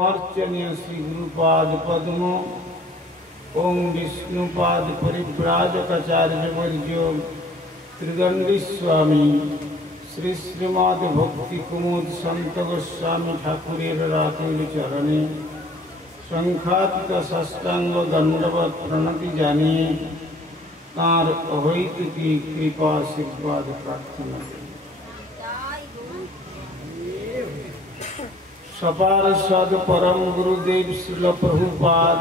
अर्चनीय श्री गुरुपाद पद्म ओं विष्णुपाद परिव्राजकाचार्य वर्यो त्रिदंडी स्वामी श्री श्रीमद भक्ति कुमुद संत गोस्वामी ठाकुरेर रातुल चरणे संख्यातीत साष्टांग दंडवत प्रणति जानिए तार अहैतुकी कृपा आशीर्वाद प्रार्थना सपार्षद परम गुरुदेव श्रील प्रभुपाद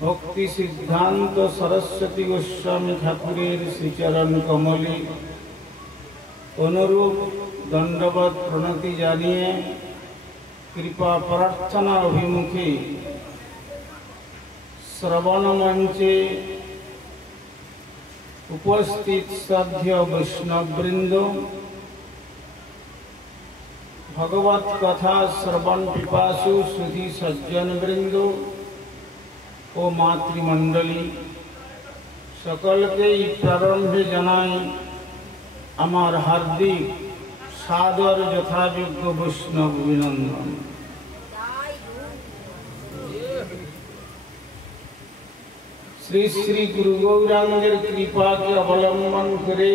भक्ति सिद्धांत सरस्वती गोस्वामी ठाकुरेर श्रीचरण कमले अनुरूप दंडवत प्रणति जानिए कृपा प्रार्थना अभिमुखे श्रवण मंचे उपस्थित श्रद्धेय वैष्णववृंद भगवत कथा श्रवण पिपासु सुधी सज्जन वृंदो ओ मातृमंडली सकल के प्रारंभे जनाई आमार हार्दिक सादर यथायोग्य वैष्णव अभिनंदन। श्री श्री गुरु गौरांगेर कृपा के अवलम्बन करे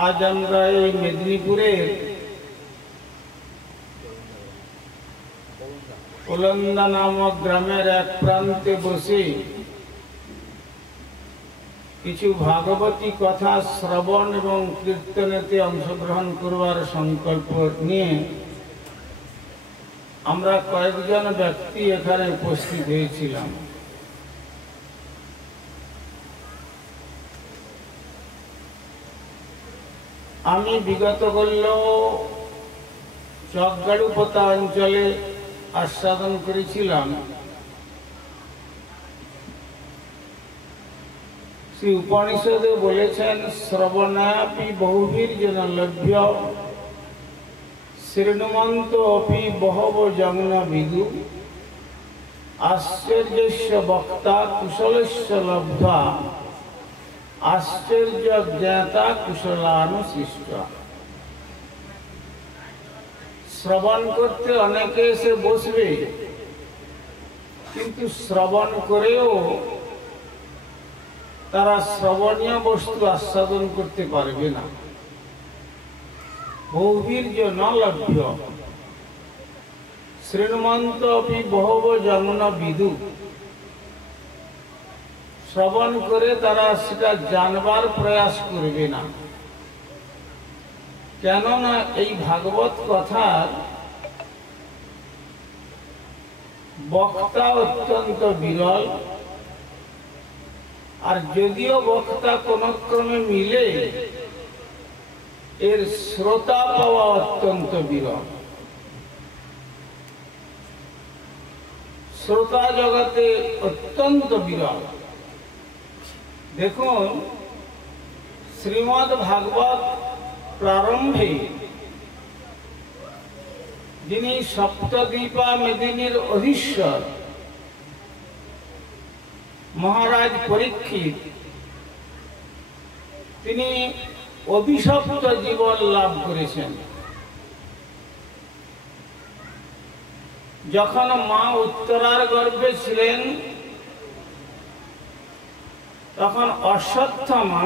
आज আমরা এই মেদিনীপুরের ওলন্দা নামক গ্রামের এক প্রান্তে বসে কিছু ভাগবতী কথা শ্রবণ এবং কীর্তনেতে অংশগ্রহণ করবার সংকল্প নিয়ে আমরা কয়েকজন ব্যক্তি এখানে উপস্থিত হয়েছিলাম। আমি বিগত করল চকগাড়ুপোতা অঞ্চলে আস্বাদন করেছিলাম। শ্রী উপনিষদে বলেছেন শ্রবণাপি বহুবীর্জন লভ্য শৃণুমন্ত অপি বহব জগ্ন বিদু আশ্চর্যস্য বক্তা কুশলস্য লব্ধা आश्चर्य ज्ञाता कुशलानुशिष्ट। श्रवण करते अनेके एसे बसबे किन्तु श्रवण करेও तारा श्रवणीय वस्तु आस्वादन करते पारबे ना। बहुबीर्य न लभ्य शृण्वन्त अपि बहव जग्न विदु। श्रवण करे तारा सेटा जानबार प्रयास करबे ना, केनना এই भागवत कथार बक्ता अत्यंत बिरल और यदिও बक्ता कोनो क्रमे मिले एर श्रोता पावा अत्यंत बिरल। श्रोता जगते अत्यंत बिरल। देखुन श्रीमद् भागवत प्रारंभे जिनी सप्तद्वीपा मेदिनीर अधीश्वर महाराज परीक्षित तिनी अभिशप्त जीवन लाभ करेছেন। যখন মা উত্তরার গর্ভে ছিলেন তখন অশ্বত্থামা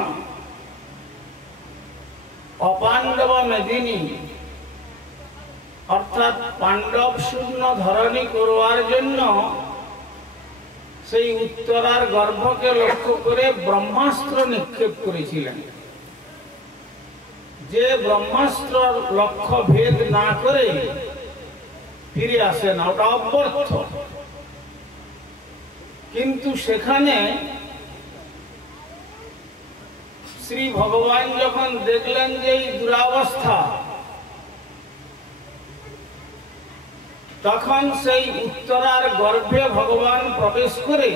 অপাণ্ডব মেদিনী অর্থাৎ পাণ্ডব শূন্য ধরণী করবার জন্য সেই উত্তরার গর্ভকে লক্ষ্য করে ব্রহ্মাস্ত্র নিক্ষেপ করেছিলেন। যে ব্রহ্মাস্ত্র লক্ষ্য ভেদ না করে ফিরে আসে না, ওটা অব্যর্থ। কিন্তু সেখানে श्री भगवान যখন দেখলেন যে এই দুরাবস্থা তখন সেই উত্তরার গর্ভে ভগবান প্রবেশ করে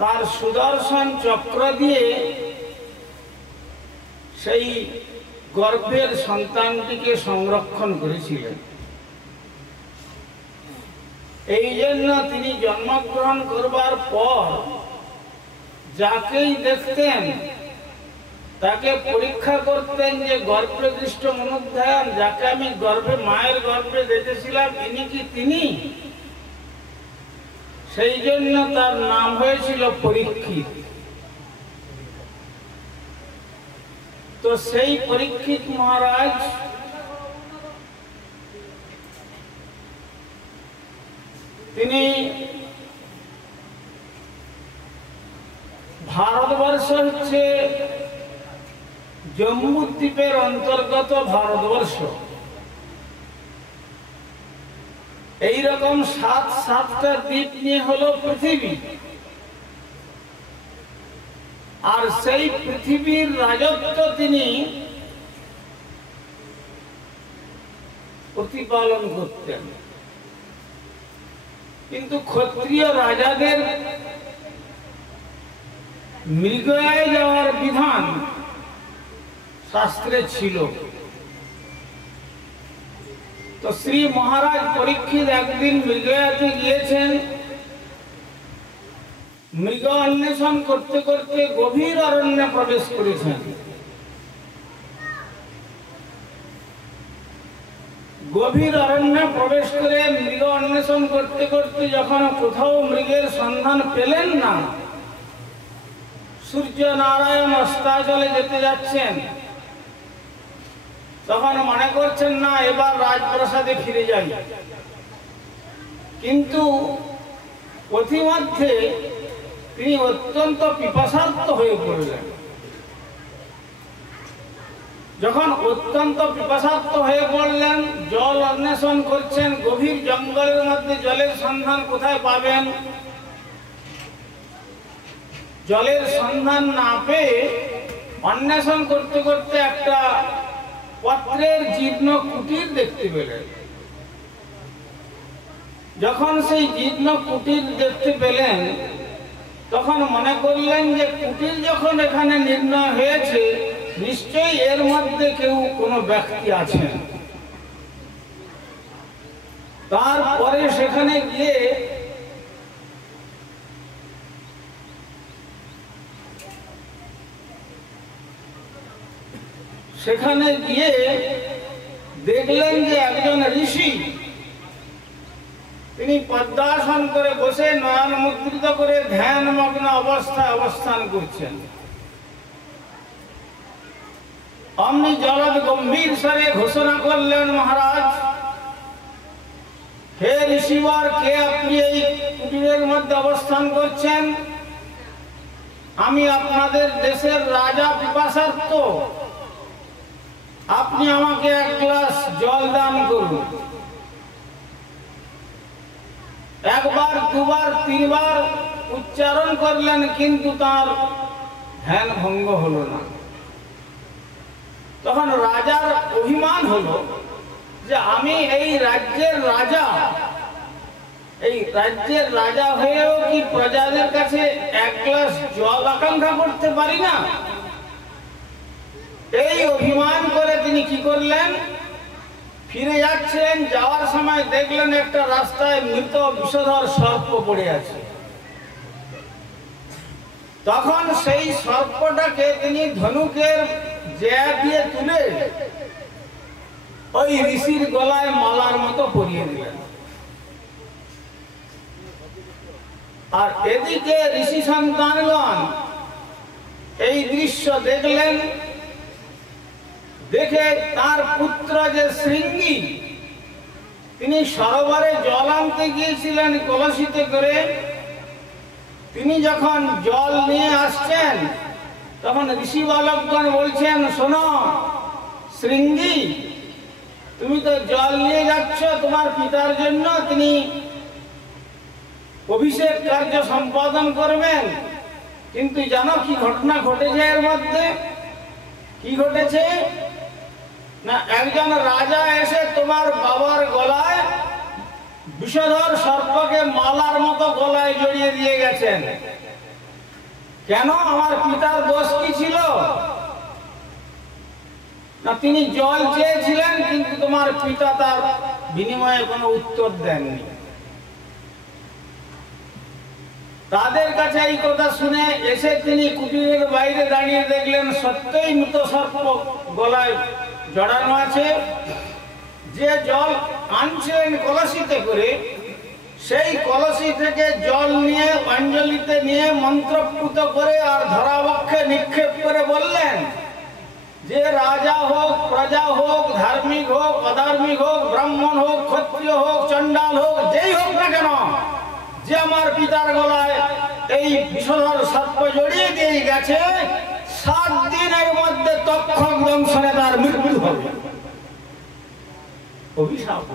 তার সুদর্শন চক্র দিয়ে সেই গর্ভের সন্তানটিকে সংরক্ষণ করেছিলেন। এই জন্য তিনি জন্মগ্রহণ করবার পর যাকেই দেখতেন তাকে পরীক্ষা করতেন যে গর্ভে দৃষ্ট মনুধ্যায়ন, যাকে আমি গর্ভে মায়ের গর্ভে দেখেছিলাম, ইনি কি তিনি? সেই জন্য তার নাম হয়েছিল পরীক্ষিত। তো সেই পরীক্ষিত মহারাজ তিনি ভারতবর্ষ হচ্ছে জম্মু দ্বীপের অন্তর্গত ভারতবর্ষ। এইরকম সাতটা দ্বীপ নিয়ে হলো পৃথিবী। আর সেই পৃথিবীর রাজত্ব তিনি প্রতিপালন করতেন। কিন্তু ক্ষত্রিয় রাজাদের মৃগয়ায় যাওয়ার বিধান শাস্ত্রে ছিল। তো শ্রী মহারাজ পরীক্ষিত একদিন মৃগয়াতে গিয়েছেন। মৃগ অন্বেষণ করতে করতে গভীর অরণ্যে প্রবেশ করেছেন। গভীর অরণ্যে প্রবেশ করে মৃগ অন্বেষণ করতে করতে যখন কোথাও মৃগের সন্ধান পেলেন না, সূর্য নারায়ণ অস্তাচলে যেতে যাচ্ছেন, তখন মনে করছেন না এবার রাজপ্রাসাদে ফিরে যাই। কিন্তু পথিমধ্যে তিনি অত্যন্ত পিপাসার্ত হয়ে পড়লেন। যখন অত্যন্ত পিপাসার্ত হয়ে পড়লেন, জল অন্বেষণ করছেন, গভীর জঙ্গলের মধ্যে জলের সন্ধান কোথায় পাবেন? জলের সন্ধান না পেয়ে অন্বেষণ করতে করতে একটা পত্রের জীর্ণ কুটির দেখতে পেলেন। যখন সেই জীর্ণ কুটির দেখতে পেলেন, তখন মনে করলেন যে কুটির যখন এখানে নির্ণয় হয়েছে, নিশ্চয়ই এর মধ্যে কেউ কোনো ব্যক্তি আছেন। তারপরে সেখানে গিয়ে দেখলেন যে একজন ঋষি, তিনি পদ্মাসন করে বসে নয়ন মুদ্রিত করে ধ্যানমগ্ন অবস্থায় অবস্থান করছেন। অমনি জলদ গম্ভীর স্বরে ঘোষণা করলেন, মহারাজ, হে ঋষিবর, কে আপনি এই কুটিরের মধ্যে অবস্থান করছেন? আমি আপনাদের দেশের রাজা, পিপাসার্ত। আপনি আমাকে এক গ্লাস জল দান করুন। একবার, দুবার, তিনবার উচ্চারণ করলেন, কিন্তু তার ধ্যান ভঙ্গ হলো না। তখন রাজার অভিমান হলো যে আমি এই রাজ্যের রাজা হয়েও কি প্রজাদের কাছে এক গ্লাস জল আকাঙ্ক্ষা করতে পারি না? এই অভিমান করে তিনি কি করলেন, ফিরে যাচ্ছেন। যাওয়ার সময় দেখলেন একটা রাস্তায় মৃত বিষধর সর্প পড়ে আছে। তখন সেই সর্পটাকে তিনি ধনুকের জ্যা দিয়ে তুলে ওই ঋষির গলায় মালার মতো পরিয়ে দিলেন। আর এদিকে ঋষি সন্তানগণ এই দৃশ্য দেখলেন। দেখে তার পুত্র যে শৃঙ্গী, তিনি সরোবরে জল আনতে গিয়েছিলেন কলসিতে করে। তিনি যখন জল নিয়ে আসছেন, তখন ঋষি বালকগণ বলছেন, শোনো শৃঙ্গী, তুমি তো জল নিয়ে যাচ্ছ তোমার পিতার জন্য, তিনি অভিষেক কার্য সম্পাদন করবেন। কিন্তু জানো কি ঘটনা ঘটেছে এর মধ্যে? কি ঘটেছে না, একজন রাজা এসে তোমার বাবার গলায় বিষধর সর্পকে মালার মতো গলায় জড়িয়ে দিয়ে গেছেন। কেন? আমার পিতার দোষ কি ছিল? না, তিনি জল চেয়েছিলেন, কিন্তু তোমার পিতা তার বিনিময়ে কোনো উত্তর দেননি। তাদের কাছে এই কথা শুনে এসে তিনি কুটিরের বাইরে দাঁড়িয়ে দেখলেন সত্যই মৃত সর্প গলায় জড়ানো আছে। যে জল আনছিলেন কলসিতে করে, সেই কলসি থেকে জল নিয়ে অঞ্জলিতে নিয়ে মন্ত্রপুত করে আর ধরাবক্ষে নিক্ষেপ করে বললেন যে রাজা হোক, প্রজা হোক, ধার্মিক হোক, অধার্মিক হোক, ব্রাহ্মণ হোক, ক্ষত্রিয় হোক, চণ্ডাল হোক, যেই হোক না কেন, যে আমার পিতার গলায় এই বিষধর সর্প জড়িয়ে দিয়ে গেছে, 7 দিনের মধ্যে তক্ষক দংশনে তার মৃত্যু হবে। অভিশাপ,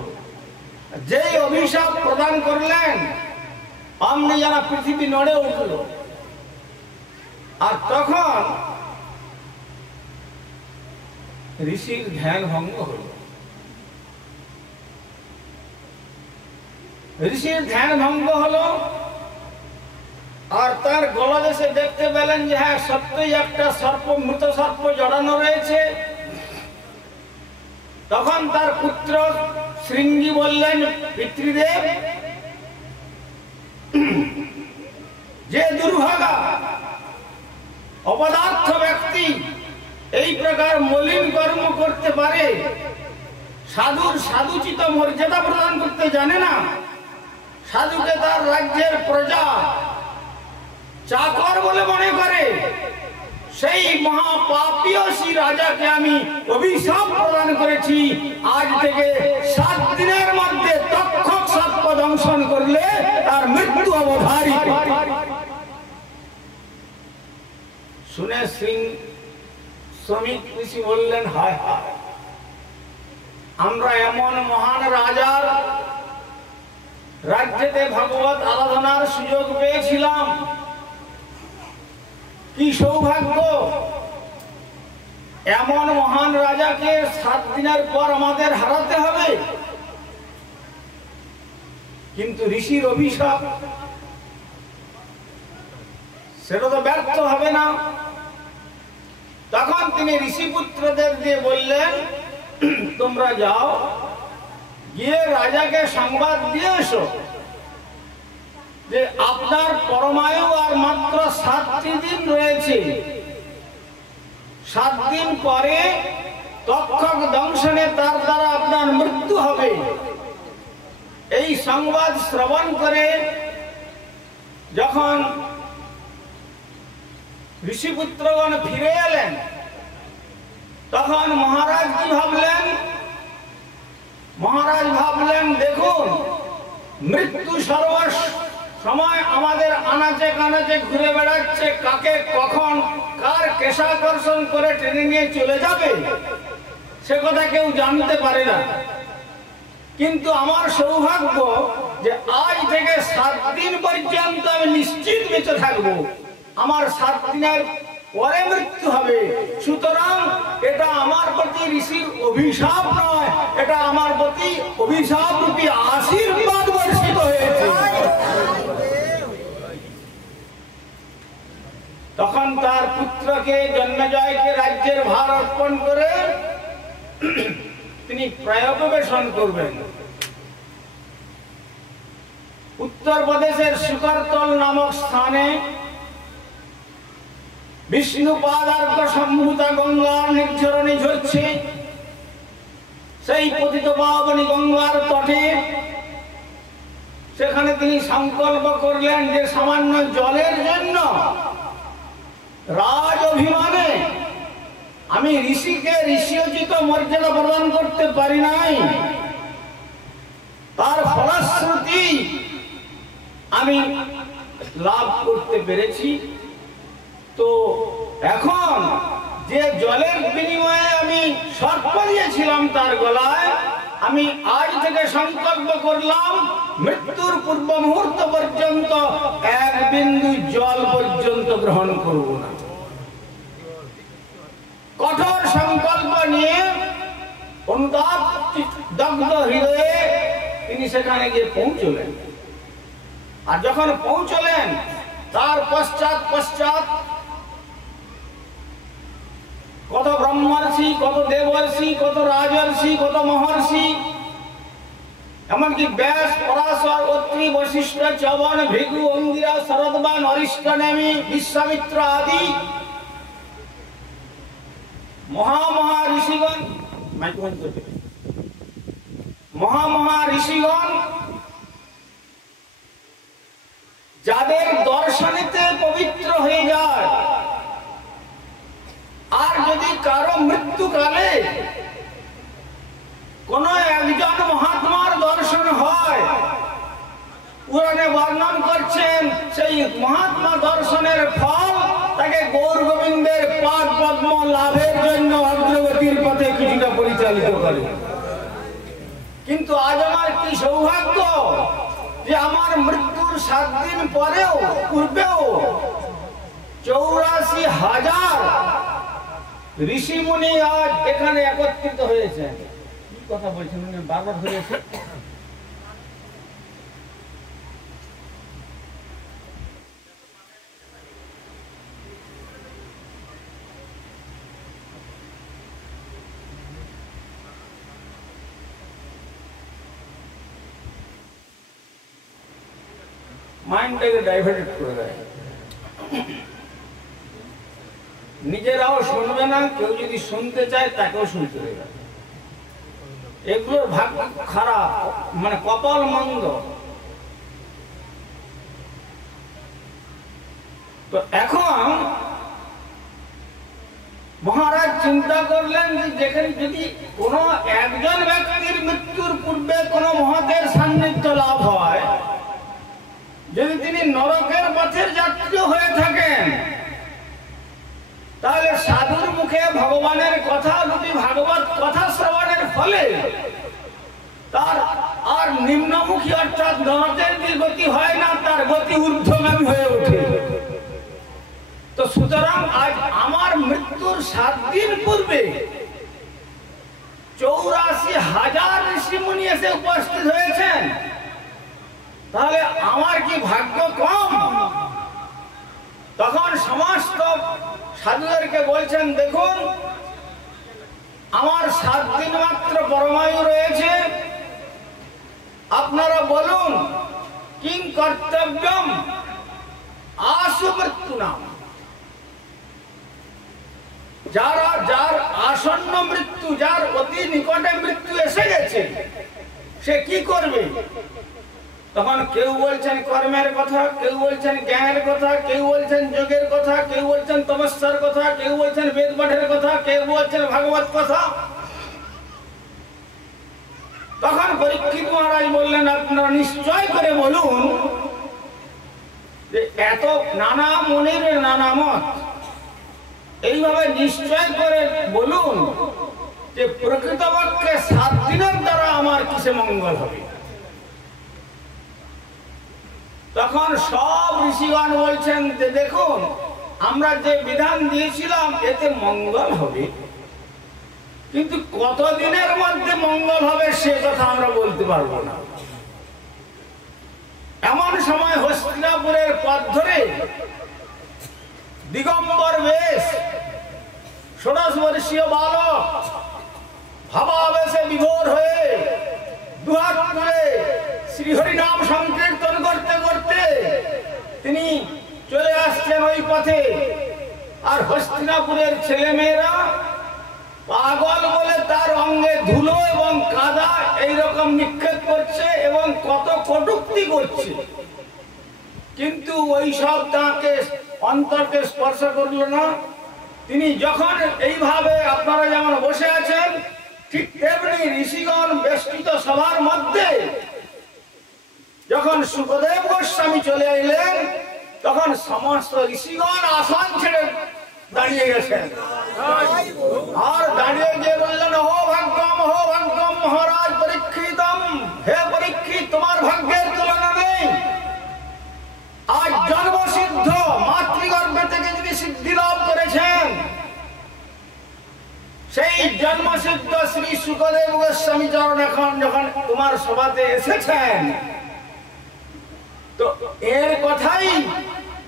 যেই অভিশাপ প্রদান করলেন অমনি যেন পৃথিবী নড়ে উঠল। আর তখন ঋষির ধ্যান ভঙ্গ হল। ঋষির ধ্যান ভঙ্গ হলো আর তার গলা দেশে দেখতে পেলেন যে হ্যাঁ সত্যই একটা সর্প, মৃত সর্প জড়ানো রয়েছে। তখন তার পুত্র শৃঙ্গী বললেন, পিতৃদেব, যে দুর্ভাগা অপদার্থ ব্যক্তি এই প্রকার মলিন কর্ম করতে পারে, সাধুর সাধুচিত মর্যাদা প্রদান করতে জানে না, সাধুকে তার রাজ্যের প্রজা চাকর বলে মনে করে, সেই মহাপাপীয় শ্রী রাজাকে আমি অভিশাপ প্রদান করেছি, আজ থেকে 7 দিনের মধ্যে তক্ষক সর্প দংশন করলে তার মৃত্যু অবধারিত। শুনে শ্রমিক ঋষি বললেন, হায় হায়, আমরা এমন মহান রাজার রাজ্যেতে ভাগবত আরাধনার সুযোগ পেয়েছিলাম, কি সৌভাগ্য! এমন মহান রাজাকে 7 দিনের পর আমাদের হারাতে হবে। কিন্তু ঋষির অভিশাপ, সেটা তো ব্যর্থ হবে না। তখন তিনি ঋষিপুত্রদের দিয়ে বললেন, তোমরা যাও, গিয়ে রাজাকে সংবাদ দিয়ে এসো যে আপনার পরমায়ু আর মাত্র 7টি দিন রয়েছে, 7 দিন পরে তক্ষক দংশনে তার দ্বারা আপনার মৃত্যু হবে। এই সংবাদ শ্রবণ করে যখন ঋষিপুত্রগণ ফিরে এলেন, তখন মহারাজ কি ভাবলেন? মহারাজ ভাবলেন, দেখুন, মৃত্যু সর্বশ সময় আমাদের আনাচে কানাচে ঘুরে বেড়াচ্ছে, কাকে কখন কার কেশাকর্ষণ করে টেনে নিয়ে চলে যাবে সে কথা কেউ জানতে পারে না। কিন্তু আমার সৌভাগ্য যে আজ থেকে 7 দিন পর্যন্ত আমি নিশ্চিত বেঁচে থাকবো, আমার 7 দিনের পরে মৃত্যু হবে। সুতরাং এটা আমার প্রতি ঋষির অভিশাপ নয়, এটা আমার প্রতি অভিশাপ রূপী আশীর্বাদ বর্ষিত হয়েছে। তখন তার পুত্রকে জন্মেজয়কে রাজ্যের ভার অর্পণ করে তিনি প্রায়োপবেশন করবেন। উত্তরপ্রদেশের শিকরতল নামক স্থানে বিষ্ণুপাদার্ঘ সম্ভূতা গঙ্গার নির্ঝরণী ঝরছে। সেই পতিত পাবনী গঙ্গার তটে সেখানে তিনি সংকল্প করলেন যে সামান্য জলের জন্য রাজ অভিমানে আমি ঋষিকে ঋষিয়োচিত মর্যাদা প্রদান করতে পারি নাই, তার ফলশ্রুতি আমি লাভ করতে পেরেছি। তো এখন যে জলের বিনিময়ে আমি সর্প দিয়েছিলাম তার গলায়, আমি আজ থেকে সংকল্প করলাম মৃত্যুর পূর্ব মুহূর্ত পর্যন্ত 1 বিন্দু জল পর্যন্ত গ্রহণ করব না। কঠোর সংকল্প নিয়ে অনুতাপ দগ্ধ হৃদয়ে তিনি সেখানে গিয়ে পৌঁছলেন। আর যখন পৌঁছলেন তার পশ্চাৎ কত ব্রহ্মর্ষি, কত দেবর্ষি, কত রাজর্ষি, কত মহর্ষি এমনকি ব্যাস, পরাশর, অত্রি, বশিষ্ঠ, চ্যবন, ভৃগু, অঙ্গিরা, শরদ্বান, অরিষ্ট, নেমি, বিশ্বামিত্র আদি মহা ঋষিগণ, মহা ঋষিগণ যাদের দর্শনেতে পবিত্র হয়ে যায়, আর যদি কারো মৃত্যুকালে কোন একজন মহাত্মার দর্শন হয়, পুরাণে বর্ণন করছেন সেই মহাত্মা দর্শনের ফল তাকে গৌর গোবিন্দের পাদ পদ্ম লাভের জন্য অগ্রগতির পথে কিছুটা পরিচালিত করে। কিন্তু আজ আমার কি সৌভাগ্য যে আমার মৃত্যুর 7 দিন পরেও পূর্বেও 84,000 ঋষিমুনি আজ এখানে একত্রিত হয়েছেন। কি কথা বলছেন, বারবার হয়েছে। মাইন্ডটাকে ডাইভার্টেড করে দেয়, নিজেরাও শুনবে না, কেউ যদি শুনতে চায় তাকেও শুনতে দেবে। এগুলোর ভাগ্য খারাপ, মানে কপাল মন্দ। তো এখন মহারাজ চিন্তা করলেন যে যেখানে যদি কোনো একজন ব্যক্তির মৃত্যুর পূর্বে কোনো মহতের সান্নিধ্য লাভ হয়, যদি তিনি নরকের পথের যাত্রী হয়ে থাকেন, তাহলে সাধুর মুখে ভগবানের কথা রূপী ভাগবত কথা শ্রবণের ফলে তার আর নিম্নমুখী অর্থাৎ নরকের যে গতি হয় না, তার গতি ঊর্ধ্বগামী হয়ে ওঠে। তো সুতরাং আজ আমার মৃত্যুর 7 দিন পূর্বে 84,000 ঋষিমুনি এসে উপস্থিত হয়েছেন, তাহলে আমার কি ভাগ্য কম? তখন সমস্ত সাধুদেরকে বলছেন, দেখুন আমার 7 দিন মাত্র পরমায়ু রয়েছে, আপনারা বলুন কিং কর্তব্যম আশু মৃত্যু নাম। যার আসন্ন মৃত্যু, যার অতি নিকটে মৃত্যু এসে গেছে, সে কি করবে? তখন কেউ বলছেন কর্মের কথা, কেউ বলছেন জ্ঞানের কথা, কেউ বলছেন যোগের কথা, কেউ বলছেন তপস্যার কথা, কেউ বলছেন বেদ পাঠের কথা, কেউ বলছেন ভাগবত কথা। তখন পরীক্ষিত মহারাজ বললেন, আপনারা নিশ্চয় করে বলুন যে এত নানা মুনির নানা মত, এইভাবে নিশ্চয় করে বলুন যে প্রকৃতপক্ষে 7 দিনের দ্বারা আমার কিসে মঙ্গল হবে? তখন সব ঋষিগণ বলছেন যে দেখুন, আমরা যে বিধান দিয়েছিলাম এতে মঙ্গল হবে, কিন্তু কত দিনের মধ্যে মঙ্গল হবে সে কথা আমরা বলতে পারবো না। এমন সময় হস্তিনাপুরের পথ ধরে দিগম্বর বেশ 16 বর্ষীয় বালক ভাবাবেশে বিভোর হয়ে দুহাত তুলে শ্রীহরি নাম সংকীর্তন করতে করতে তিনি চলে আসছেন ওই পথে। আর হস্তিনাপুরের ছেলেমেয়েরা পাগল বলে তার অঙ্গে ধুলো এবং কাদা এইরকম নিক্ষেপ করছে এবং কত কটূক্তি করছে, কিন্তু ওই সব তাকে অন্তরকে স্পর্শ করল না। তিনি যখন এইভাবে আপনারা যেমন বসে আছেন, ঠিক তেমনি ঋষিগণ বেষ্টিত সভার মধ্যে যখন সুখদেব গোস্বামী চলে এলেন, তখন সমস্ত ঋষিগণ আসন ছেড়ে দাঁড়িয়ে গেছেন। আর দাঁড়িয়ে গিয়ে বললেন, হো ভাগ্যম মহারাজ পরীক্ষিতম, হে পরীক্ষিত, তোমার ভাগ্যের তুলনা নেই। আজ জন্মসিদ্ধ মাতৃগর্ভে থেকে যিনি সিদ্ধি লাভ করেছেন, সেই জন্মসিদ্ধ শ্রী সুখদেব গোস্বামী চরণ এখন যখন তোমার সভাতে এসেছেন, তো এর কথাই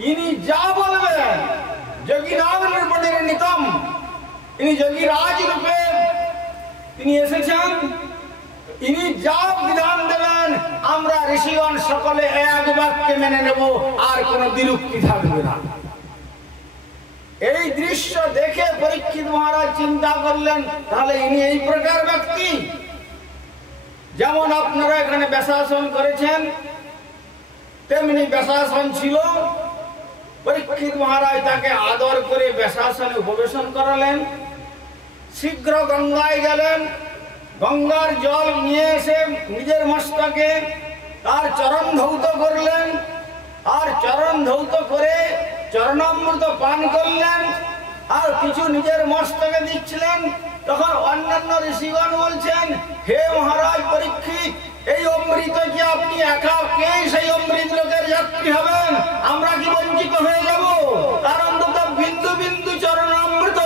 ইনি যা বলবেন, যোগী নাম নিতম, ইনি যোগী রাজ রূপে তিনি এসেছেন। ইনি যা বিধান দেবেন আমরা ঋষিগণ সকলে এক বাক্যে মেনে নেব, আর কোনো বিরক্তি থাকবে না। এই দৃশ্য দেখে পরীক্ষিত মহারাজ চিন্তা করলেন, তাহলে ইনি এই প্রকার ব্যক্তি। যেমন আপনারা এখানে বেশাসন করেছেন, তেমনি বেশাসন ছিল। পরীক্ষিত মহারাজ তাকে আদর করে বেশাসনে উপবেশন করালেন। শীঘ্র গঙ্গায় গেলেন, গঙ্গার জল নিয়ে এসে নিজের মস্তকে তার চরণ ধৌত করলেন, আর চরণ ধৌত করে চরণামৃত পান করলেন, আর কিছু নিজের মস্তকে দিচ্ছিলেন। তখন অন্যান্য ঋষিগণ বলছেন, হে মহারাজ পরীক্ষিত, এই অমৃত কি আপনি একাকেই সেই অমৃত লোকের যাত্রী হবেন? আমরা কি বঞ্চিত হয়ে যাব? তার অন্তত বিন্দু বিন্দু চরণামৃত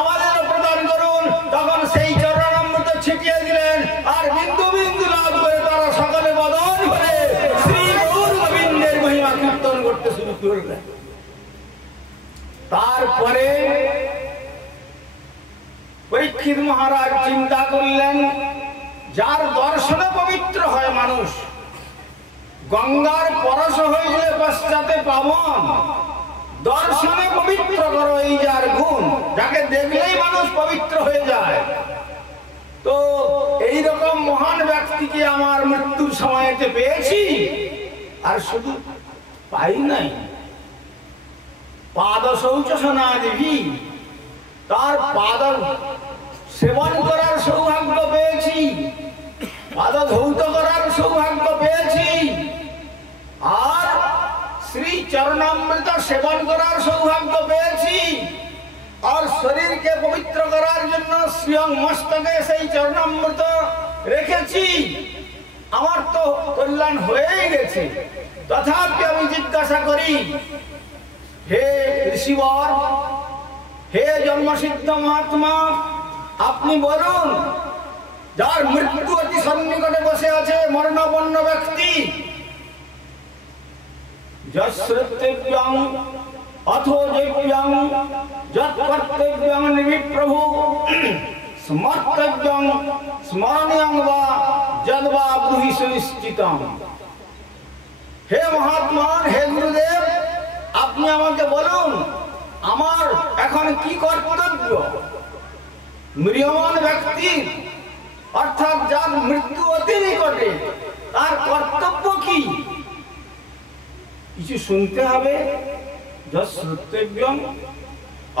আমাদের প্রদান করুন। তখন সেই চরণামৃত ছিটিয়ে দিলেন, আর বিন্দু বিন্দু লাভ করে তারা সকলে বদন করে শ্রী গৌর গোবিন্দের মহিমা কীর্তন করতে শুরু করলেন। তারপরে পরীক্ষিত মহারাজ চিন্তা করলেন, যার দর্শনে পবিত্র হয় মানুষ, গঙ্গার পরশ হইলে পশ্চাতে পাবন, দর্শনে পবিত্র করো এই যার গুণ, যাকে দেখলেই মানুষ পবিত্র হয়ে যায়। তো এইরকম মহান ব্যক্তিকে আমার মৃত্যুর সময়তে পেয়েছি, আর শুধু পাই নাই, পাদ শৌচ সনাদিভি, তার পাদ সেবন করার সৌভাগ্য পেয়েছি, পাদ ধৌত করার সৌভাগ্য পেয়েছি, আর শ্রী চরণামৃত সেবন করার সৌভাগ্য পেয়েছি, আর শরীরকে পবিত্র করার জন্য স্বয়ং মস্তকে সেই চরণামৃত রেখেছি। আমার তো কল্যাণ হয়েই গেছে। তথাপি আমি জিজ্ঞাসা করি, হে ঋষিবর, হে জন্মসিদ্ধ মহাত্মা, আপনি বলুন, যার মৃত্যু অতি সন্নিকটে বসে আছে, মরণাপন্ন ব্যক্তি, যশ্রুতেভ্যং অথোজেভ্যং যৎকর্তব্যং নিবিপ্রভু স্মর্তব্যং স্মরণীয়ং বা যদ্বা ব্রূহি সুনিশ্চিতং। হে মহাত্মান, হে গুরুদেব, আপনি আমাকে বলুন, আমার এখন কি কর্তব্য? ম্রিয়মান ব্যক্তি, অর্থাৎ যার মৃত্যু অতি নিকটে, তার কর্তব্য কি? কিছু শুনতে হবে, যশ্রুতেভ্যং,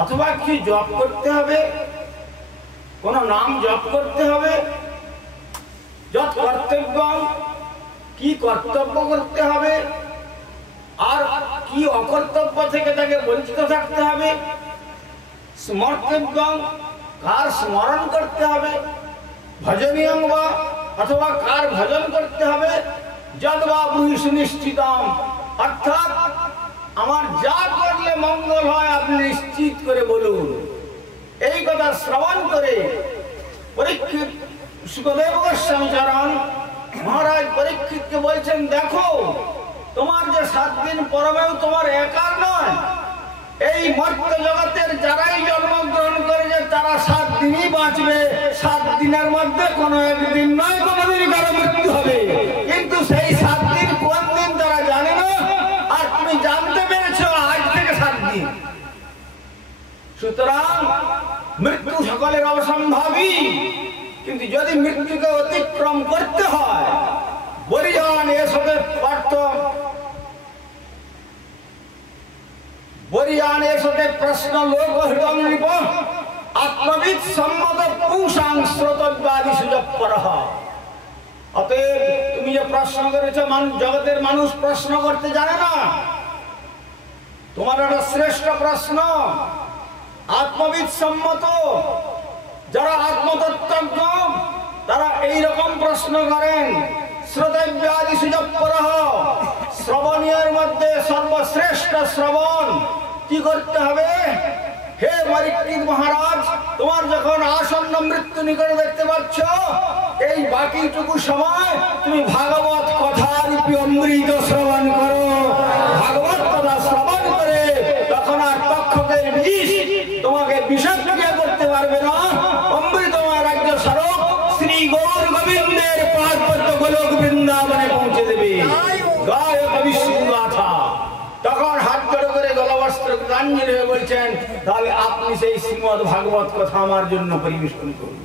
অথবা কিছু জপ করতে হবে, কোন নাম জপ করতে হবে। যৎ কর্তব্যং, কি কর্তব্য করতে হবে, আর কি অকর্তব্য থেকে তাকে বঞ্চিত থাকতে হবে। স্মর্তব্যং, কার স্মরণ করতে হবে, ভজনীয়ং বা, অথবা কার ভজন করতে হবে। যদ্বা ব্রূহি সুনিশ্চিতম, অর্থাৎ আমার যা করলে মঙ্গল হয় আপনি নিশ্চিত করে বলুন। এই কথা শ্রবণ করে পরীক্ষিত সুখদেব গোস্বামী চরণ মহারাজ পরীক্ষিতকে বলছেন, দেখো, তোমার যে 7 দিন পরমেও তোমার একার নয়, এই মর্ত্য জগতের যারাই জন্মগ্রহণ করেছে তারা 7 দিনই বাঁচবে। 7 দিনের মধ্যে কোনো একদিন নয় কোনোদিন কারো মৃত্যু হবে, কিন্তু সেই 7 দিন কোন দিন তারা জানে না, আর তুমি জানতে পেরেছ আজ থেকে 7 দিন। সুতরাং মৃত্যু সকলের অসম্ভবই, কিন্তু যদি মৃত্যুকে অতিক্রম করতে হয়, বরিয়ান এসবে পার্থ বরিয়ান এসবে প্রশ্ন লোক হৃদয় নৃপ আত্মবিদ সম্মত পুংসাং শ্রোতব্যাদি সুযোগ করহ। অতএব তুমি যে প্রশ্ন করেছো, জগতের মানুষ প্রশ্ন করতে জানে না, তোমার একটা শ্রেষ্ঠ প্রশ্ন। আত্মবিদ সম্মত যারা আত্মতত্ত্বজ্ঞ তারা এইরকম প্রশ্ন করেন, শ্রোতব্যাদি সুযোগ করহ, শ্রবণীয়ের মধ্যে সর্বশ্রেষ্ঠ শ্রবণ কি করতে হবে? হে পরীক্ষিত মহারাজ, তোমার যখন আসন্ন মৃত্যু নিকটে দেখতে পাচ্ছ, এই বাকিটুকু সময় তুমি ভাগবত কথা রূপী অমৃত শ্রবণ করো। ভাগবত কথা শ্রবণ করে তখন আর তক্ষকের বিষ তোমাকে বিষক্রিয়া করতে পারবে না। অমৃতময় রাজ্য স্বরূপ শ্রী গৌর গোবিন্দ গোবিন্দের পার্বত্য গোলক বৃন্দাবনে পৌঁছে দেবে। গায়ক বিষ্ণু গাথা। তখন হাত জড়ো করে গলবস্ত্র গাঞ্জির হয়ে বলছেন, তাহলে আপনি সেই শ্রীমদ ভাগবত কথা আমার জন্য পরিবেশন করুন।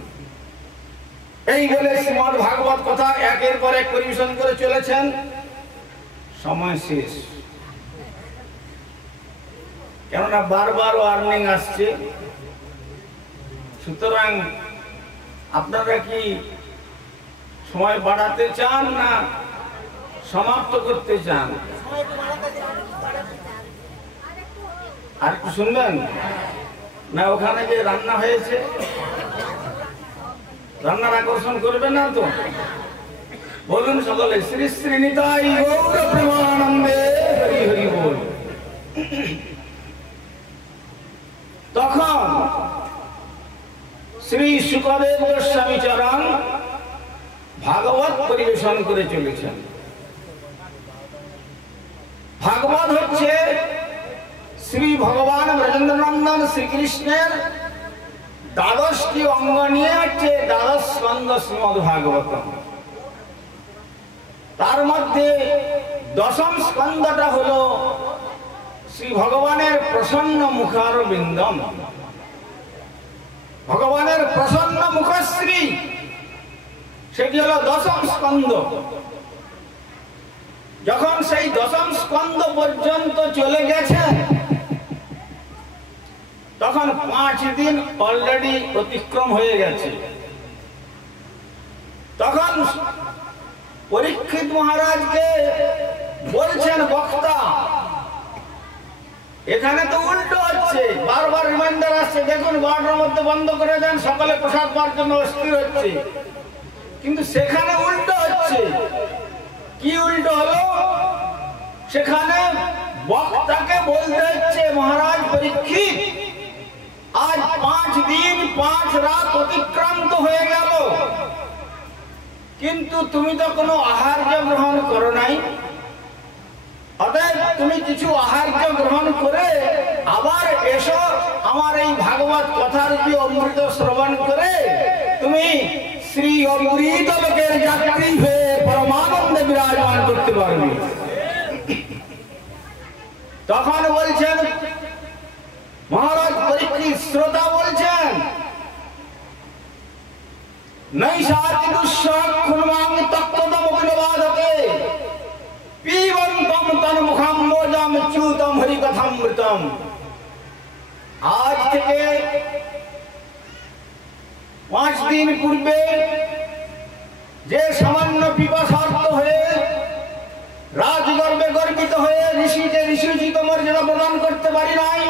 এই বলে শ্রীমদ ভাগবত কথা একের পর এক পরিবেশন করে চলেছেন। সময় শেষ, কেননা বারবার ওয়ার্নিং আসছে। সুতরাং আপনারা কি সময় বাড়াতে চান না সমাপ্ত করতে চান? আর কি শুনবেন না? ওখানে যে রান্না হয়েছে, রান্নার আকর্ষণ করবে না তো? বলুন সকলে, শ্রী শ্রী নিতাই গৌর প্রেমানন্দে হরি হরি বল। তখন শ্রী শুকদেব গোস্বামী চরণ ভাগবত পরিবেশন করে চলেছেন। ভাগবত হচ্ছে শ্রী ভগবান ব্রজেন্দ্রনন্দন শ্রীকৃষ্ণের দ্বাদশটি অঙ্গ নিয়ে হচ্ছে দ্বাদশ স্কন্ধ শ্রীমদ ভাগবতম। তার মধ্যে দশম স্কন্ধটা হলো শ্রী ভগবানের প্রসন্ন মুখার বিন্দম, ভগবানের প্রসন্ন মুখশ্রী, সেটি হলো দশম স্কন্ধ। যখন সেই দশম স্কন্ধ পর্যন্ত চলে গেছে, তখন 5 দিন অলরেডি অতিক্রম হয়ে গেছে। তখন পরীক্ষিত মহারাজকে বলছেন বক্তা, এখানে তো উল্টো হচ্ছে, বারবার রিমাইন্ডার আসছে, দেখুন 12টার মধ্যে বন্ধ করে দেন, সকালে প্রসাদ পাওয়ার জন্য অস্থির হচ্ছে। কিন্তু সেখানে উল্টো হচ্ছে। কি উল্টো হলো? সেখানে বক্তাকে বলতে হচ্ছে, মহারাজ পরীক্ষিত, আজ 5 দিন 5 রাত অতিক্রান্ত হয়ে গেল, কিন্তু তুমি তো কোনো আহার্য গ্রহণ করো নাই। অতএব তুমি কিছু আহার্য গ্রহণ করে আবার এসো, আমার এই ভাগবত কথারূপী অমৃত শ্রবণ করে তুমি শ্রী অমৃত লোকের যাত্রী হয়ে পরমানন্দে বিরাজমান করতে পারবে। তখন বলছেন মহারাজ পরীক্ষিত, শ্রোতা বলছেন, নৈষাতি দুঃসক্ষুন্মাং তত্ত্বতম বিনবাদতে পিবন্তম তন্মুখাম্বোজম চ্যুতম হরিকথামৃতম। আজ থেকে 5 দিন পূর্বে যে সামান্য পিপাসার্ত হয়ে রাজগর্বে গর্বিত হয়ে ঋষিকে ঋষিচিত মর্যাদা প্রদান করতে পারি নাই,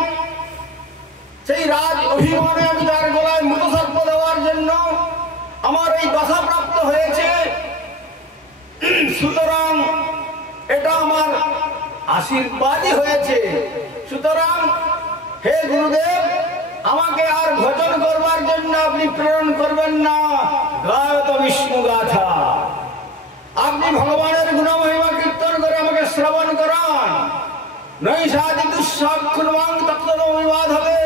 সেই রাজ অভিমানে আমি তার গলায় মৃতসর্প দেওয়ার জন্য আমার এই দশা প্রাপ্ত হয়েছে। সুতরাং এটা আমার আশীর্বাদই হয়েছে। সুতরাং হে গুরুদেব, আমাকে আর ভোজন করবার জন্য আপনি প্রেরণ করবেন না। গায়ত বিষ্ণু গাথা, আপনি ভগবানের গুণমহিমা কীর্তন করে আমাকে শ্রবণ করান। নৈষাদি দুঃসক্ষুন্মাং তত্ত্বতম বিবাদ হবে।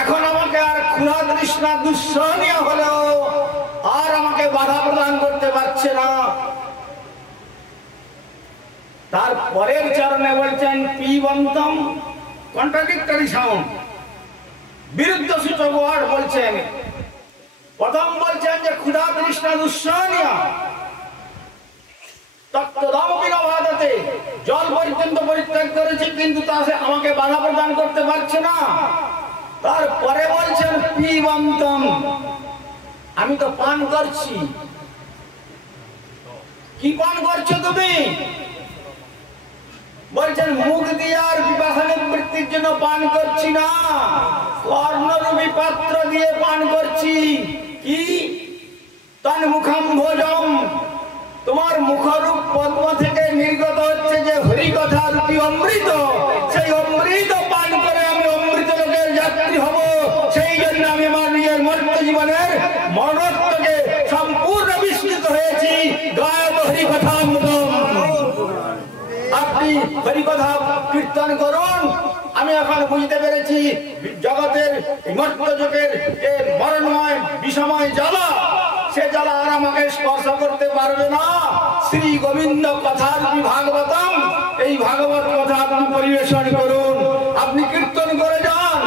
এখন আমাকে আর ক্ষুধা তৃষ্ণা দুঃসহনীয় হলেও আর আমাকে বাধা প্রদান করতে পারছে না। তার পরের চরণে বলছেন পিবন্তম, কন্ট্রাডিক্টরি সাউন্ড, বিরুদ্ধ সূচক ওয়ার্ড বলছেন। প্রথম বলছেন যে ক্ষুধা তৃষ্ণা দুঃসহনীয়, জল পর্যন্ত পরিত্যাগ করেছি, কিন্তু তা সে আমাকে বাধা প্রদান করতে পারছে না। তারপরে বলছেন পিবন্তম, আমি তো পান করছি। কি পান করছো তুমি? বলছেন মুখ দিয়ে আর বিপাশা নিবৃত্তির জন্য পান করছি না, কর্ণরূপী পাত্র দিয়ে পান করছি। কি? তন্মুখাম্ভোজম, তোমার মুখরূপ পদ্ম থেকে নির্গত হচ্ছে যে হরিকথা রূপী অমৃত, সেই অমৃত পান করে আমি অমৃত লোকের যাত্রী হব। সেই জন্য আমি আমার নিজের মর্ত জীবনের মরণত্বকে সম্পূর্ণ বিস্মৃত হয়েছি। গায়ত হরিকথা অমৃতম, আপনি হরিকথা কীর্তন করুন। আমি এখন বুঝতে পেরেছি জগতের মর্ত যুগের যে মরণময় বিষময় জ্বালা, সে জ্বালা আর আমাকে স্পর্শ করতে পারবে না। শ্রী গোবিন্দ কথার ভাগবতম, এই ভাগবত কথা আপনি পরিবেশন করুন, আপনি কীর্তন করে যান,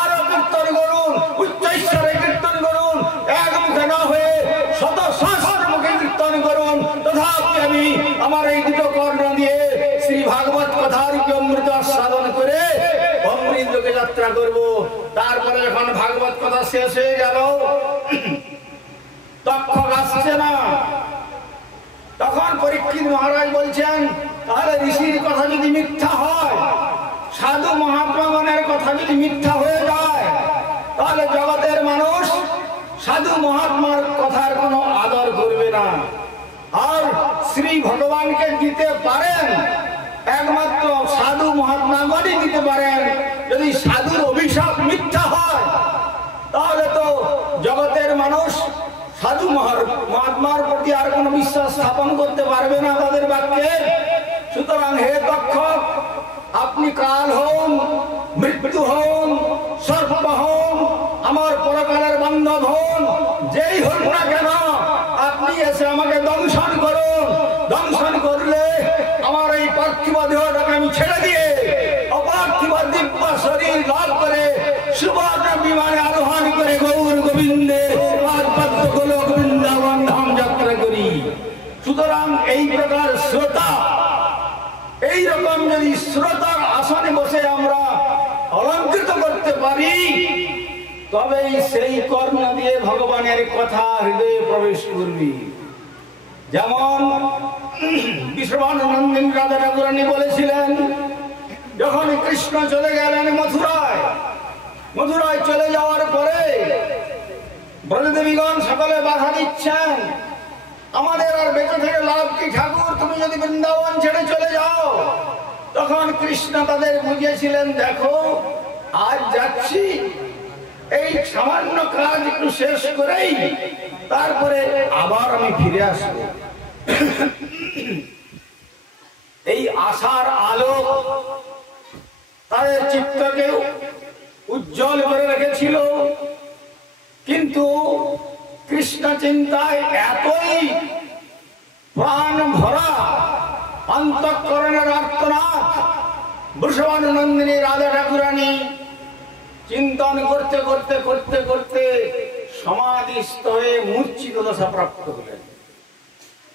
আরো কীর্তন করুন, উচ্চৈশ্বরে কীর্তন করুন, এক মুখে না হয়ে শত সহস্র মুখে কীর্তন করুন। তথাপি আমি আমার এই দুটো কর্ণ দিয়ে শ্রী ভাগবত কথার অমৃত আস্বাদন করে অমৃত লোকে যাত্রা করব। তারপরে যখন ভাগবত কথা শেষ হয়ে গেল, তক্ষক আসছে না, তখন পরীক্ষিত মহারাজ বলছেন, তাহলে ঋষির কথা যদি মিথ্যা হয়, সাধু মহাত্মাগণের কথা যদি মিথ্যা হয়ে যায়, তাহলে জগতের মানুষ সাধু মহাত্মার কথার কোনো আদর করবে না। আর শ্রী ভগবানকে দিতে পারেন একমাত্র সাধু মহাত্মাগণই দিতে পারেন। যদি সাধুর অভিশাপ মিথ্যা হয়, তাহলে তো জগতের মানুষ সাধু মহাত্মার প্রতি আর কোনো বিশ্বাস স্থাপন করতে পারবে না তাদের বাক্যে। সুতরাং হে তক্ষক, আপনি কাল হন, মৃত্যু হন, সর্প হন, আমার পরকালের বান্ধব হন, যেই হন না কেন, আপনি এসে আমাকে দংশন করুন। দংশন করলে আমার এই পার্থিব দেহটাকে আমি ছেড়ে দিয়ে অপার্থিব দিব্য শরীর লাভ করে সুবর্ণ বিমানে আরোহণ করে গৌর গোবিন্দে গোলক বৃন্দাবন ধাম যাত্রা করি। সুতরাং এই প্রকার শ্রোতা, এই রকম যদি শ্রোতার আসনে বসে আমরা অলঙ্কৃত করতে পারি, তবেই সেই কর্ণ দিয়ে ভগবানের কথা হৃদয়ে প্রবেশ করবি। যেমন বিশ্ববানন্দিন রাধা ঠাকুরানী বলেছিলেন, যখন কৃষ্ণ চলে গেলেন মথুরায়, মথুরায় চলে যাওয়ার পরে ব্রজদেবীগণ সকলে বাধা দিচ্ছেন, আমাদের আর বেঁচে থেকে লাভ কি ঠাকুর, তুমি যদি বৃন্দাবন ছেড়ে চলে যাও। তখন কৃষ্ণ তাদের বুঝিয়েছিলেন, দেখো আজ যাচ্ছি, এই সামান্য কাজ একটু শেষ করেই তারপরে আবার আমি ফিরে আসবো। এই আশার আলো তাদের চিত্তকে উজ্জ্বল করে রেখেছিল। কিন্তু কৃষ্ণ চিন্তায় এতই প্রাণ ভরা, অন্তঃকরণের আর্তনাদ, বৃষভানুনন্দিনী রাধা ঠাকুরানী চিন্তন করতে করতে করতে করতে সমাধিস্থ হয়ে মূর্ছিত দশা প্রাপ্ত হলেন।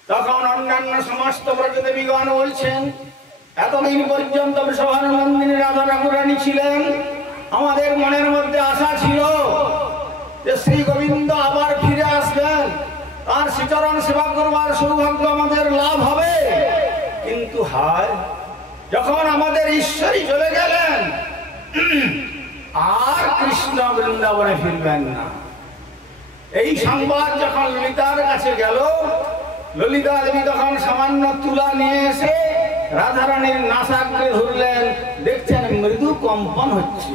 তখন অন্যান্য সমস্ত ব্রজদেবীগণ বলছেন, এতদিন পর্যন্ত বৃষভানুনন্দিনী রাধা ঠাকুরানী ছিলেন, আমাদের মনের মধ্যে আশা ছিল যে শ্রী গোবিন্দ আবার ফিরে আসবেন, তার শ্রীচরণ সেবা করবার সৌভাগ্য আমাদের লাভ হবে। কিন্তু হায়, যখন আমাদের ঈশ্বরই চলে গেলেন, আর কৃষ্ণ বৃন্দাবনে ফিরবেন না। এই সংবাদ যখন ললিতার কাছে গেল, ললিতা দেবী তখন সামান্য তুলা নিয়ে এসে রাধারানীর নাসাগ্রে ধরলেন। দেখছেন মৃদু কম্পন হচ্ছে।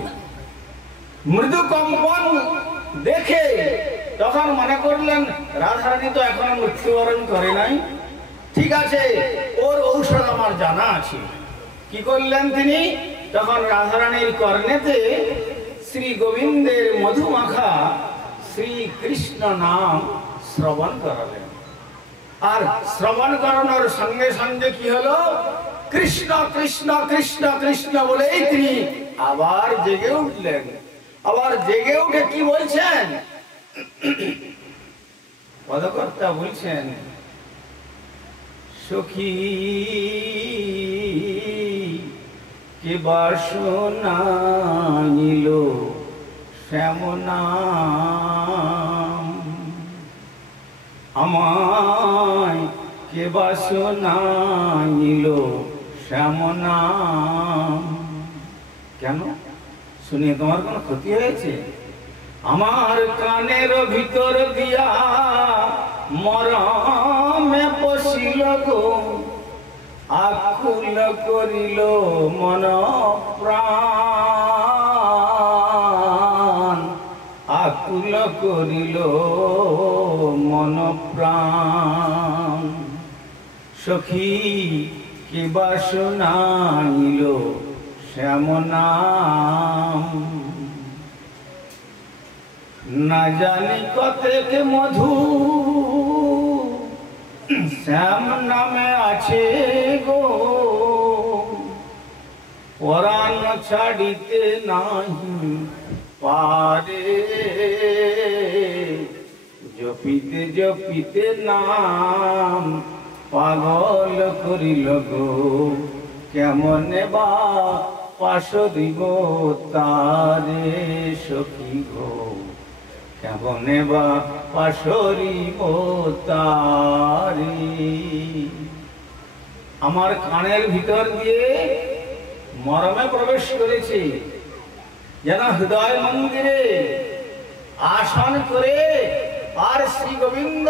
মৃদু কম্পন দেখে তখন মনে করলেন রাধারানী তো এখনো মৃত্যুবরণ করে নাই, ঠিক আছে, ওর ঔষধ আমার জানা আছে। কি করলেন তিনি? তখন রাধারানীর কর্ণেতে শ্রী গোবিন্দের মধুমাখা শ্রীকৃষ্ণ নাম শ্রবণ করালেন। আর শ্রবণ করানোর সঙ্গে সঙ্গে কি হলো? কৃষ্ণ কৃষ্ণ কৃষ্ণ কৃষ্ণ বলেই তিনি আবার জেগে উঠলেন। আবার জেগে উঠে কি বলছেন? পদকর্তা বলছেন, সখী কে বাসনা নিল শ্যামনাম, আমায় কে বাসনা নিল শ্যামনাম। কেন? শুনে তোমার কোনো ক্ষতি হয়েছে? আমার কানের ভিতর দিয়া মরমে পশিল গো, আকুল করিল মন প্রাণ, আকুল করিল মন প্রাণ। সখী কি বাসনা নিল শ্যামনাম। না জানি কতেক মধু শ্যাম নামে আছে গো, পরাণ ছাড়িতে নাহি পারে, জপিতে জপিতে নাম পাগল করিল গো, কেমনে বা পাশরিব তারে সখী গো, কেমনে বা পাশরিব তারে। আমার কানের ভিতর দিয়ে মরমে প্রবেশ করেছে, যেন হৃদয় মন্দিরে আসন করে আর শ্রী গোবিন্দ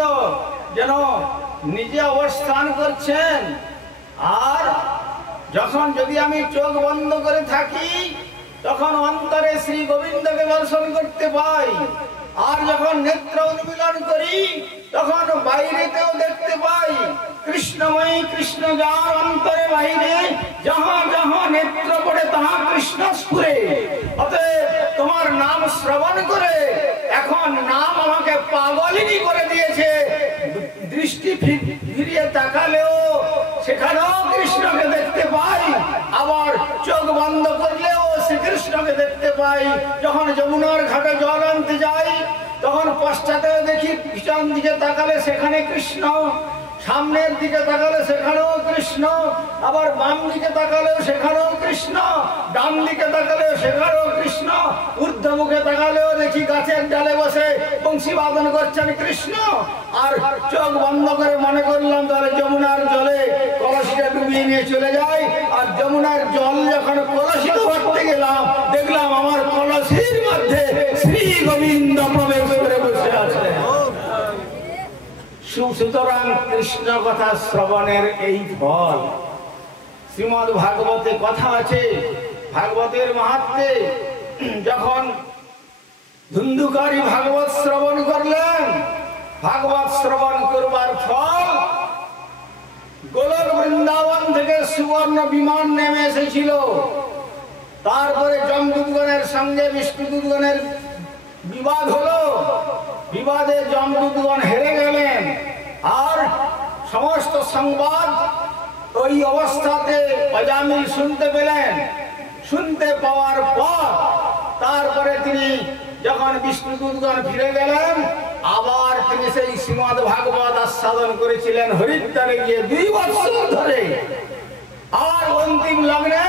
যেন নিজে অবস্থান করছেন। আর যখন যদি আমি চোখ বন্ধ করে থাকি তখন অন্তরে শ্রী গোবিন্দকে দর্শন করতে পাই, আর যখন নেত্র উন্মিলন করি তখন বাইরেতেও দেখতে পাই কৃষ্ণময়ী, কৃষ্ণ যার অন্তরে বাইরে যাহা যাহা নেত্র পড়ে তাহা কৃষ্ণ স্ফুরে। অতএব তোমার নাম শ্রবণ করে এখন নাম আমাকে পাগলিনী করে দিয়েছে। দৃষ্টি ফিরিয়ে তাকালেও সেখানেও কৃষ্ণকে দেখতে পাই, আবার চোখ বন্ধ করলেও শ্রীকৃষ্ণকে দেখতে পাই। যখন যমুনার ঘাটে জল আনতে যাই তখন পশ্চাতে দেখি পিছন দিকে তাকালে সেখানে কৃষ্ণ, সামনের দিকে তাকালে সেখানেও কৃষ্ণ, আবার বাম দিকে তাকালেও সেখানেও কৃষ্ণ, ডান দিকে তাকালেও সেখানেও কৃষ্ণ, ঊর্ধ্বমুখে তাকালেও দেখি গাছের ডালে বসে বংশী বাদন করছেন কৃষ্ণ। আর চোখ বন্ধ করে মনে করলাম তাহলে যমুনার জলে কলসিটা ডুবিয়ে নিয়ে চলে যায়। আর যমুনার জল যখন কলসিতে ভরতে গেলাম দেখলাম আমার কলসির মধ্যে শ্রী গোবিন্দ প্রবেশ করে বসে আছে। সুতরাং কৃষ্ণ কথা শ্রবণের এই ফল। শ্রীমদ্ ভাগবতে কথা আছে, ভাগবতের মাহাত্ম্যে যখন ধুন্ধুকারী ভাগবত শ্রবণ করলেন, ভাগবত শ্রবণ করবার ফল গোলক বৃন্দাবন থেকে সুবর্ণ বিমান নেমে এসেছিল। তারপরে যমদূতগণের সঙ্গে বিষ্ণুদূতগণের বিবাদ হলো, বিবাদে যমদূতগণ হেরে গেলেন। আর সমস্ত সংবাদ ওই অবস্থাতে অজামিল শুনতে পেলেন। শুনতে পাওয়ার পর তারপরে তিনি যখন বিষ্ণুদূতগণ ফিরে গেলেন আবার তিনি সেই শ্রীমদ্ ভাগবত আস্বাদন করেছিলেন হরিদ্বারে গিয়ে 2 বছর ধরে। আর অন্তিম লগ্নে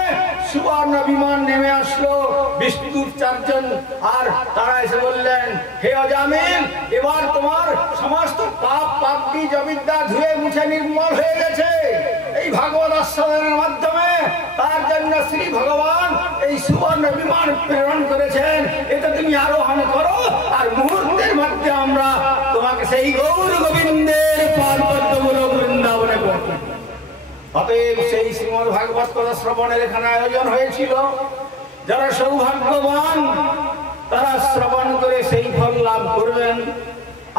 সুবর্ণ বিমান নেমে আসলো, বিষ্ণুদূত 4 জন, আর তারা এসে বললেন হে অজামিল এবার তোমার সমস্ত পাপ পাপি জবিদ্যা ধুয়ে মুছে নির্মল হয়ে গেছে এই ভাগবত আস্বাদনের মাধ্যমে। তার জন্য শ্রী ভগবান এই সুবর্ণ বিমান প্রেরণ করেছেন, এটা তুমি আরোহণ করো আর মুহূর্তের মধ্যে আমরা তোমাকে সেই গৌর গোবিন্দের পাদপদ্মগুলো বৃন্দাবনে পৌঁছে। অতএব সেই শ্রীমদ্ ভাগবত কথা শ্রবণের এখানে আয়োজন হয়েছিল। যারা সৌভাগ্যবান তারা শ্রবণ করে সেই ফল লাভ করবেন,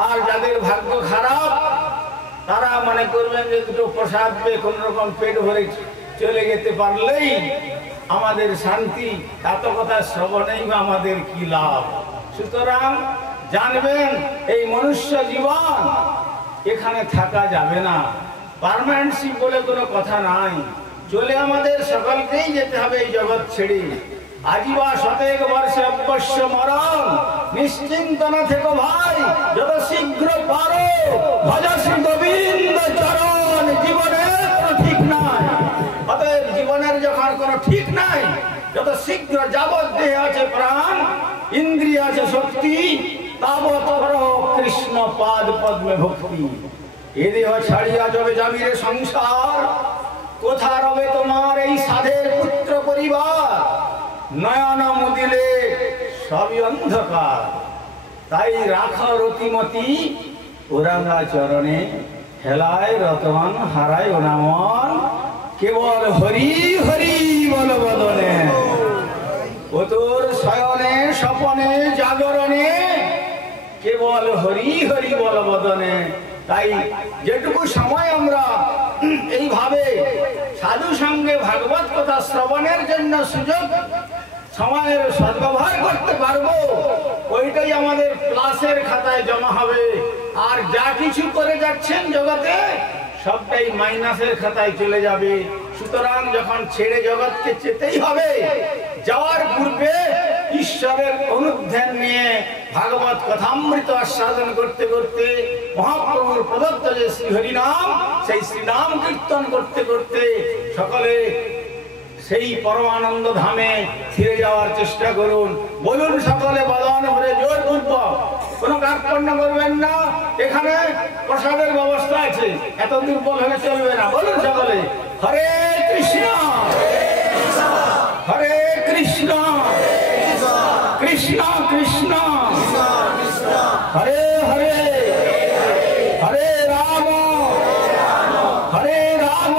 আর যাদের ভাগ্য খারাপ তারা মনে করবেন যে দুটো প্রসাদ পেয়ে কোন রকম পেট ভরে চলে যেতে পারলেই আমাদের শান্তি, এত কথা শ্রবণেই বা আমাদের কি লাভ। সুতরাং জানবেন এই মনুষ্য জীবন এখানে থাকা যাবে না, পার্মানেন্টশিপ বলে কোনো কথা নাই। চলে আমাদের সকলকেই যেতে হবে এই জগৎ ছেড়ে। আজীবা শতেক বর্ষে অবশ্য মরণ, নিশ্চিন্ত না থেকো ভাই, যত শীঘ্র পারো ভজ শ্রী গোবিন্দ চরণ। জীবনের কোনো ঠিক নাই, অতএব জীবনের যখন কোনো ঠিক নাই, যত শীঘ্র যাবৎ দেহে আছে প্রাণ, ইন্দ্রিয় আছে শক্তি, তাবৎ করো কৃষ্ণ পাদ পদ্মে ভক্তি। এ দেহ ছাড়িয়া যাবে যাবিরে সংসার, কোথা রবে তোমার এই সাধের পুত্র পরিবার। নয়ন মুদিলে সবই অন্ধকার, তাই রাখা রতিমতি ওরাঙ্গা চরণে, হেলায় রতন হারায় ওনামন, কেবল হরি হরি বল বদনে। ও তোর শয়নে স্বপনে জাগরণে, কেবল হরি হরি বল বদনে। তাই যেটুকু সময় আমরা এইভাবে সাধু সঙ্গে ভাগবত কথা শ্রবণের জন্য সুযোগ সময়ের সদ্ব্যবহার করতে পারবো, ওইটাই আমাদের প্লাসের খাতায় জমা হবে। আর যা কিছু করে যাচ্ছেন জগতে সবটাই মাইনাসের খাতায় চলে যাবে। সুতরাং যখন ছেড়ে জগৎকে যেতেই হবে, যাওয়ার পূর্বে ঈশ্বরের অনুধ্যান নিয়ে ভাগবত কথামৃত আস্বাদন করতে করতে মহাপ্রভুর প্রদত্ত যে শ্রী হরিনাম, সেই শ্রীনাম কীর্তন করতে করতে সকলে সেই পরমানন্দ ধামে ফিরে যাওয়ার চেষ্টা করুন। বলুন সকলে বদন ভরে জোর পূর্বক, কোনো কার্পণ্য করবেন না। এখানে প্রসাদের ব্যবস্থা আছে, এত দুর্বল হলে চলবে না। বলুন সকলে হরে কৃষ্ণ হরে কৃষ্ণ কৃষ্ণ কৃষ্ণ হরে হরে হরে রাম হরে রাম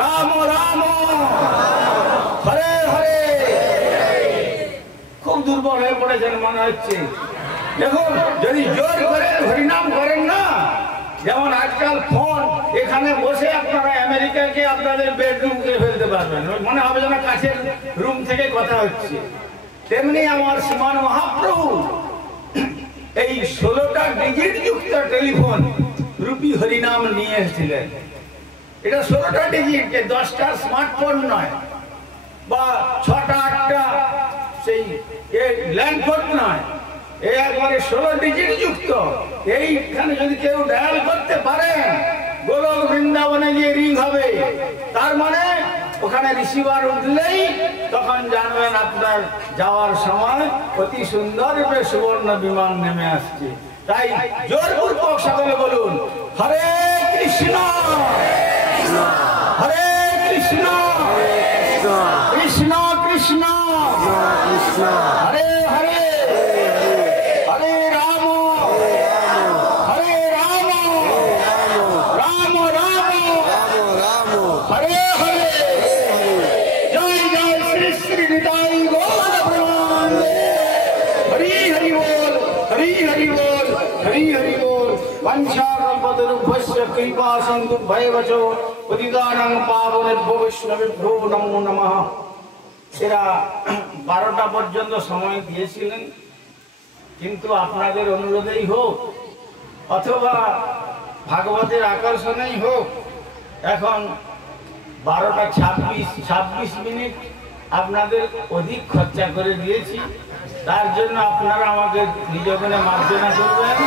রাম রাম হরে হরে। খুব দুর্বল হয়ে পড়েছেন মনে হচ্ছে। দেখুন, যদি জোর করে হরিনাম করেন না, যেমন আজকাল ফোন, এখানে বসে আপনারা আমেরিকাকে আপনাদের বেডরুমকে ফেলতে পারবেন, মনে হবে যেন কাছের রুম থেকে কথা হচ্ছে। তেমনি আমার শ্রীমান মহাপ্রভু এই 16টা ডিজিট যুক্ত টেলিফোন রূপী হরিনাম নিয়ে এসেছিলেন। এটা 16টা ডিজিট, 10টা স্মার্টফোন নয়, বা 6টা 8টা সেই ল্যান্ডফোন নয়, একবারে 16 ডিজিট যুক্ত। এইখানে যদি কেউ ডায়াল করতে পারেন, গোলক বৃন্দাবনে গিয়ে রিং হবে, তার মানে ওখানে রিসিভার উঠলেই তখন জানবেন আপনার যাওয়ার সময় অতি সুন্দর রূপে সুবর্ণ বিমান নেমে আসছে। তাই জোরপূর্বক সকলে বলুন হরে কৃষ্ণ হরে কৃষ্ণ কৃষ্ণ কৃষ্ণ হরে হরে হরে রাম হরে রাম রাম রাম হরে হরে। জয় জয় শ্রী শ্রী নিতাই গৌর প্রেমানন্দে। হরি হরি বল হরি হরি বল হরি হরি বল। वंशाकल्पतरुभ्यश्च कृपा सिन्धुभ्यैव च पतितानां पावनेभ्यो वैष्णवेभ्यो नमो नमः। এরা 12টা পর্যন্ত সময় দিয়েছিলেন, কিন্তু আপনাদের অনুরোধেই হোক অথবা ভাগবতের আকর্ষণেই হোক, এখন 12টা 26 মিনিট আপনাদের অধিক খরচা করে দিয়েছি। তার জন্য আপনারা আমাকে নিজগুণে মার্জনা করবেন।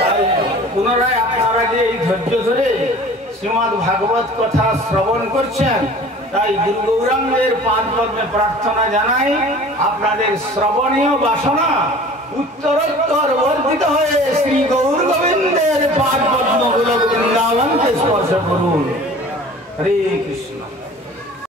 তাই পুনরায় আপনারা যে এই ধৈর্য ধরে শ্রীমদ্ ভাগবত কথা শ্রবণ করছেন, তাই দুর্গৌরাঙ্গের পাদ পদ্মে প্রার্থনা জানাই আপনাদের শ্রবণীয় বাসনা উত্তরোত্তর বর্ধিত হয়ে শ্রী গৌর গোবিন্দের পাদ পদ্ম গোলক বৃন্দাবনকে স্পর্শ করুন। হরে কৃষ্ণ।